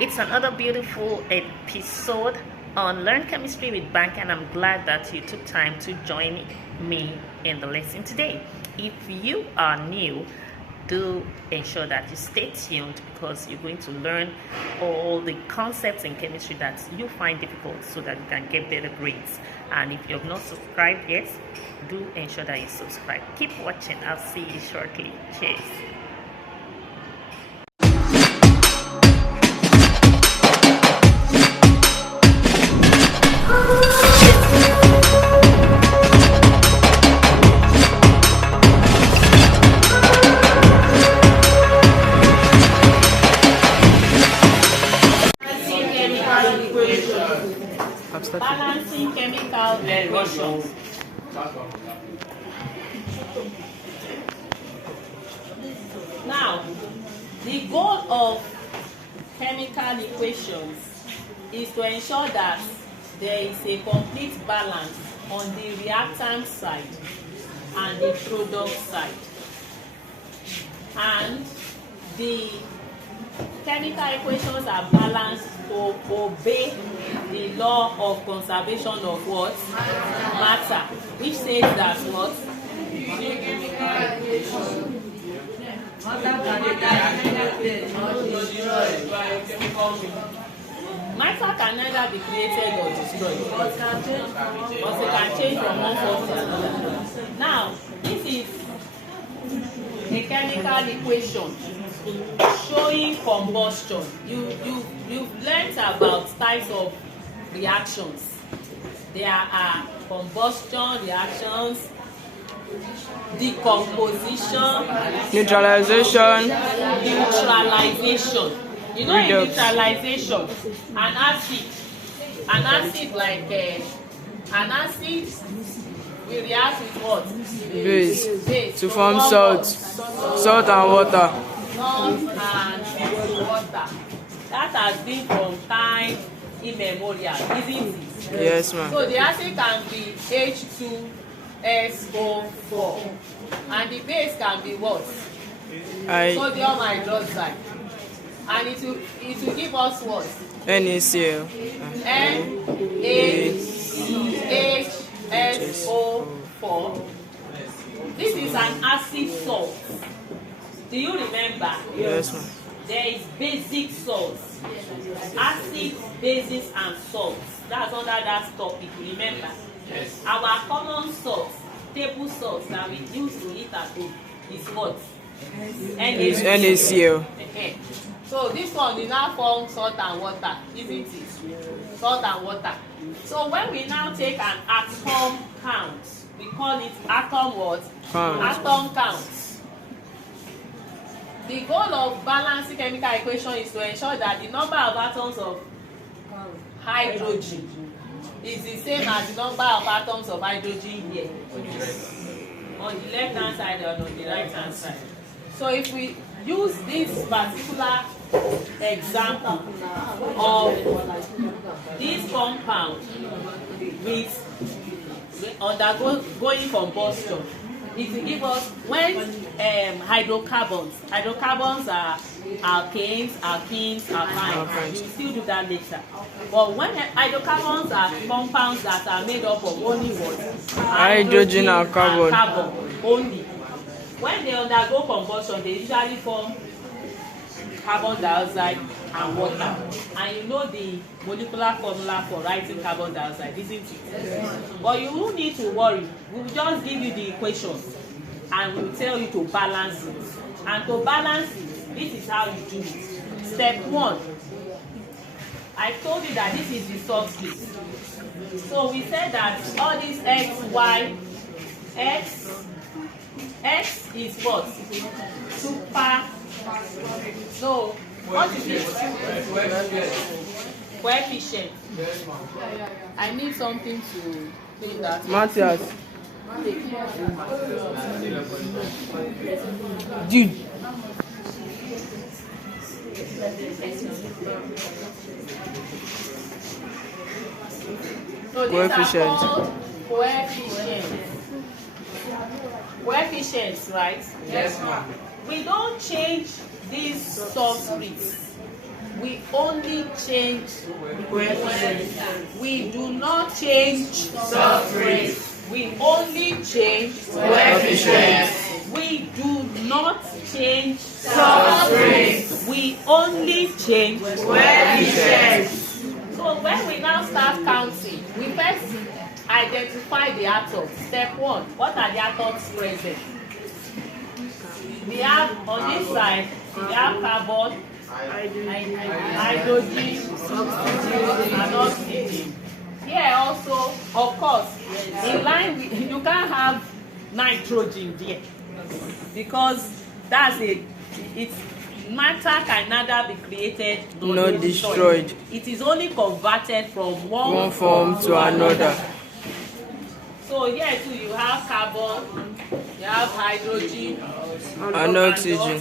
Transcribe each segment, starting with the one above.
It's another beautiful episode on Learn Chemistry with Banke, and I'm glad that you took time to join me in the lesson today. If you are new, do ensure that you stay tuned because you're going to learn all the concepts in chemistry that you find difficult so that you can get better grades. And if you have not subscribed yet, do ensure that you subscribe. Keep watching. I'll see you shortly. Cheers. Balancing chemical equations. Now, the goal of chemical equations is to ensure that there is a complete balance on the reactant side and the product side. And the chemical equations are balanced to obey the law of conservation of what? Matter, which says that what? Matter can neither be created or destroyed, but it can change from one form to another. Now, this is a chemical equation showing combustion. You've learned about types of reactions. There are combustion reactions, decomposition, neutralization. You know, in neutralization, an acid like an acid will react with what? Base to form salt and water. Salt and water. That has been from time immemorial, isn't it? Yes, ma'am. So the acid can be H2SO4, and the base can be what? Sodium hydroxide, and it will give us what? NaCl. NaCHSO4. This is an acid salt. Do you remember? Yes, ma'am. There is basic salts, acid, bases, and salts. That's under that topic. Remember? Yes. Our common salts, table salts that we use to eat at home is what? NaCl. So this one is now form salt and water, isn't it? Salt and water. So when we now take an atom count, we call it atom what? Count. Atom count. The goal of balancing chemical equation is to ensure that the number of atoms of hydrogen is the same as the number of atoms of hydrogen here on the left hand side and on the right hand side. So if we use this particular example of this compound with undergoing combustion, it will give us when hydrocarbons are alkanes, alkenes, alkynes. We will still do that later. But when hydrocarbons are compounds that are made up of only what? Hydrogen and carbon only. When they undergo combustion, they usually form carbon dioxide and water. And you know the molecular formula for writing carbon dioxide, isn't it? But you won't need to worry. We'll just give you the equations and we'll tell you to balance it. And to balance it, this is how you do it. Step 1. I told you that this is the subscript. So we said that all these x, y, x is what? Super. So what is this? Coefficient. I need something to clean that. Matthias. Dude. So these are called coefficients. Coefficients, right? Yes, ma'am. We don't change these subscripts. we only change coefficients. We do not change subtract. We only change coefficients. We do not change subtract. We only change coefficients. So when we now start counting, we first identify the atoms. Step 1. What are the atoms present? We have on this side, we have carbon, hydrogen, and oxygen. Here also, of course, in line with, you can't have nitrogen there because that's matter can neither be created nor destroyed. It is only converted from one form to another. So here too you have carbon, you have hydrogen, and oxygen.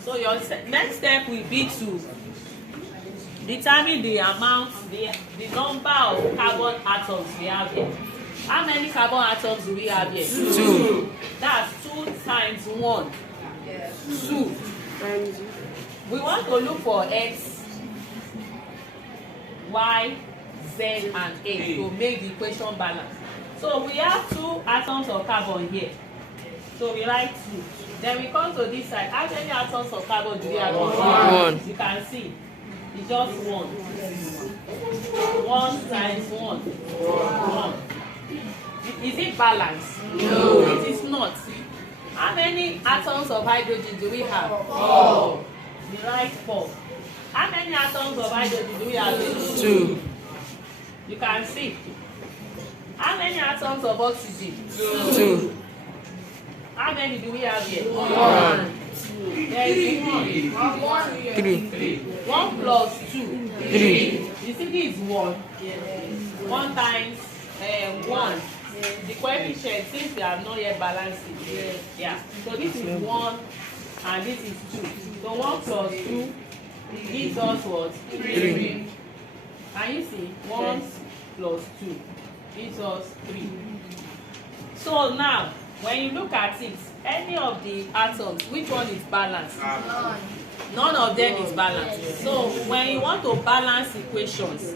So your next step will be to determine the amount, the number of carbon atoms we have here. How many carbon atoms do we have here? 2. That's 2 times 1. 2. We want to look for X, Y, Z, and A to make the equation balance. So we have 2 atoms of carbon here. So we write 2. Then we come to this side. How many atoms of carbon do we have? 1. You can see. It's just 1. 1 times 1. 1. Is it balanced? No. It is not. How many atoms of hydrogen do we have? 4. We write 4. How many atoms of hydrogen do we have? 2. You can see. How many atoms of oxygen? 2. How many do we have here? 1. There is 1. 3. 1 plus 2. 3. You see this is 1. 1 times 1. The coefficient, since we have not yet balanced it. Yeah. So this is 1 and this is 2. So 1 plus 2 gives us what? 3. Can you see? 1 plus 2 gives us 3. So now, when you look at it, any of the atoms, which one is balanced? None of them is balanced. So when you want to balance equations,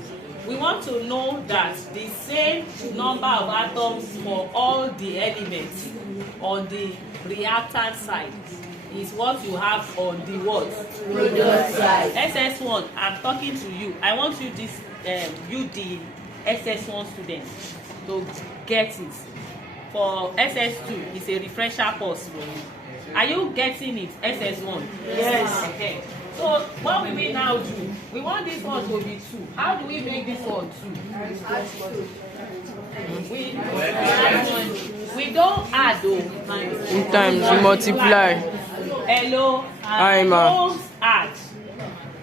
we want to know that the same number of atoms for all the elements on the reactant side is what you have on the what? Product side. SS1, I'm talking to you. I want you the SS1 student to get it. For SS2, it's a refresher course for you. Are you getting it? SS1? Yes. Okay. So what we will now do, we want this one to be 2. How do we make this one 2? We don't add though. Sometimes we multiply. Hello. Hi, ma. Don't add.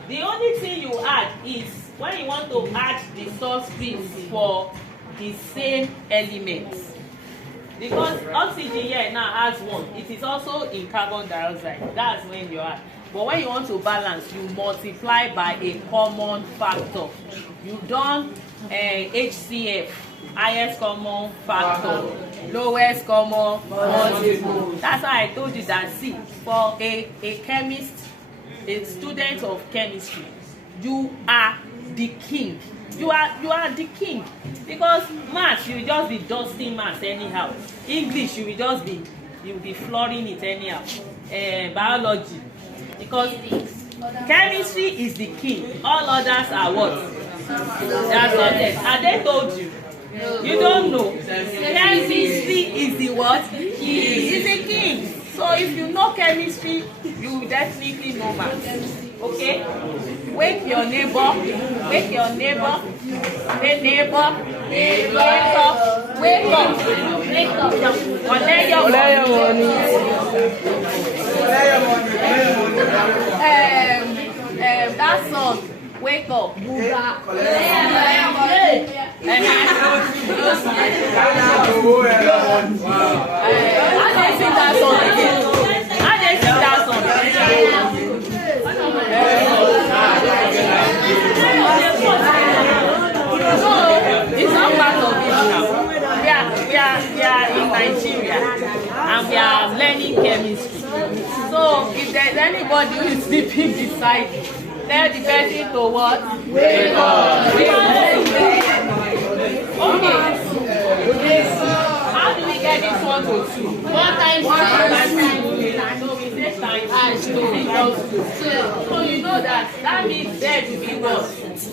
The only thing you add is when you want to add the subscripts for the same elements. Because oxygen here now has 1. It is also in carbon dioxide. That's when you add. But when you want to balance, you multiply by a common factor. You don't HCF, highest common factor, lowest common multiple. That's why I told you that, see, for a chemist, a student of chemistry, you are the king. You are the king. Because maths, you will just be dusting maths anyhow. English, you will be flooring it anyhow. Biology. Because chemistry is the king. All others are what? That's what it is. And they told you. You don't know. Chemistry is the what? He is the king. So if you know chemistry, you will definitely know maths. Okay? Wake your neighbor. Wake your neighbor. Hey neighbor. Wake up. Wake up. Wake up. Collect your money. That song. Wake up. How do you sing that song again? How do you sing that song? No, it's not part of it now. We are in Nigeria and we are learning chemistry. So if there's anybody who is sleeping beside you, Tell the person to what? Wake up. Okay. How do we get this one to 2? 1 times 2. So we say times 2 equals 2. So you know that means Z will be what? 2.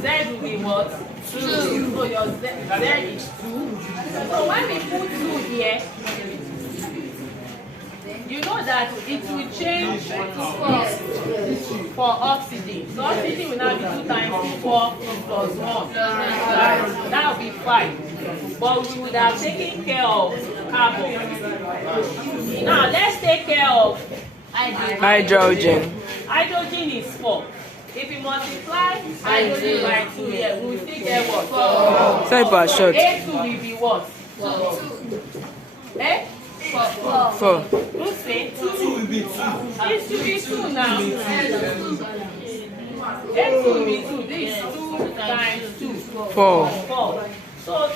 Z will be what? 2. So your Z is 2. So when we put 2 here, you know that it will change for oxygen. So oxygen will now be 2 times 4 plus 1. That will be 5. But we would have taken care of carbon. Now let's take care of Hydrogen. Hydrogen is 4. If we multiply hydrogen by 2 here, we will still get what? 4. Sorry for short. A2 will be what? 4. 4. Who say? 2 will be 2. It should be 2 now. A2 will be 2. This is 2 times 2. 4. 4. So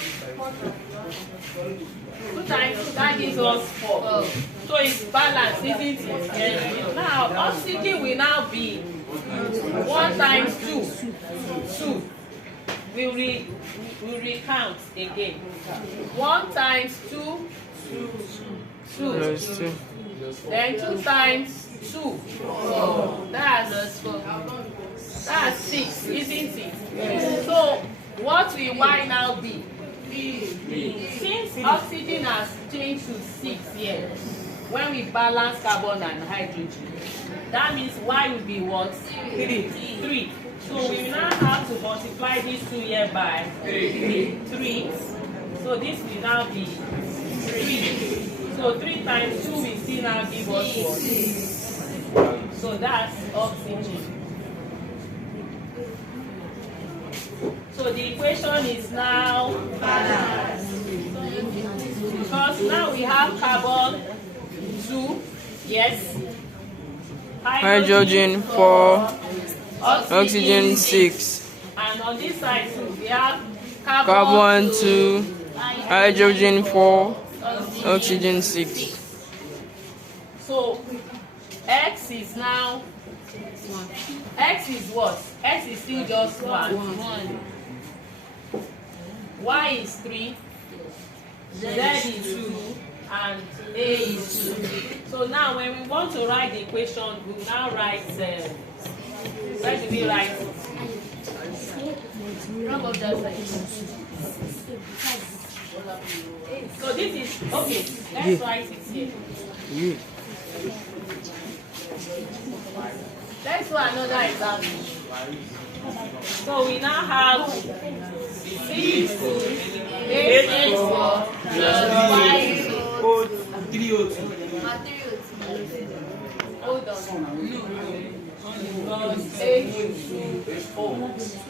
2 times 2, that gives us 4. So it's balanced, isn't it? Now oxygen will now be 1 times 2. 2. We'll recount again. 1 times 2. 2. Then 2 times 2. That's 6, isn't it? So what will Y now be? Since oxygen has changed to 6 here, when we balance carbon and hydrogen, that means Y will be what? 3. So we will now have to multiply these 2 here by 3. So this will now be 3. So 3 times 2 will still now give us 4. So that's oxygen. So the equation is now balanced. Because now we have carbon 2, yes. Hydrogen 4. Oxygen 6. And on this side too, we have Carbon 2. Hydrogen 4. Oxygen 6. So X is now X is what? X is still just 1. Y is 3. Z is 2. And A is 2. So now when we want to write the equation, we will now write where do we write it? So this is okay. Let's write it here. Let's do another example. So we now have 6 8 plus 5 hold on.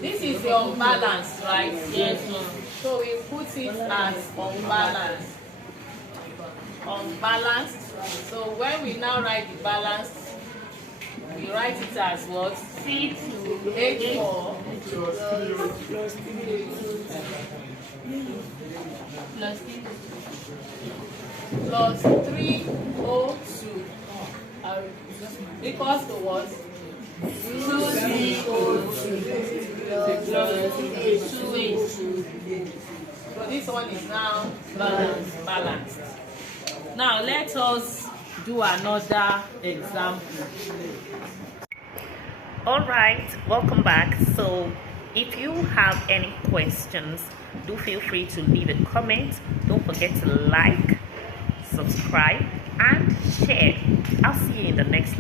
This is the unbalanced, right? Yes, ma'am. So we put it as unbalanced. Unbalanced. So when we now write the balanced, we write it as what? C2H4 plus 3O2 equals to what? 2CO2 plus 2H2. So this one is now balanced. Now let us do another example. All right, welcome back. So if you have any questions, do feel free to leave a comment. Don't forget to like, subscribe and share. I'll see you in the next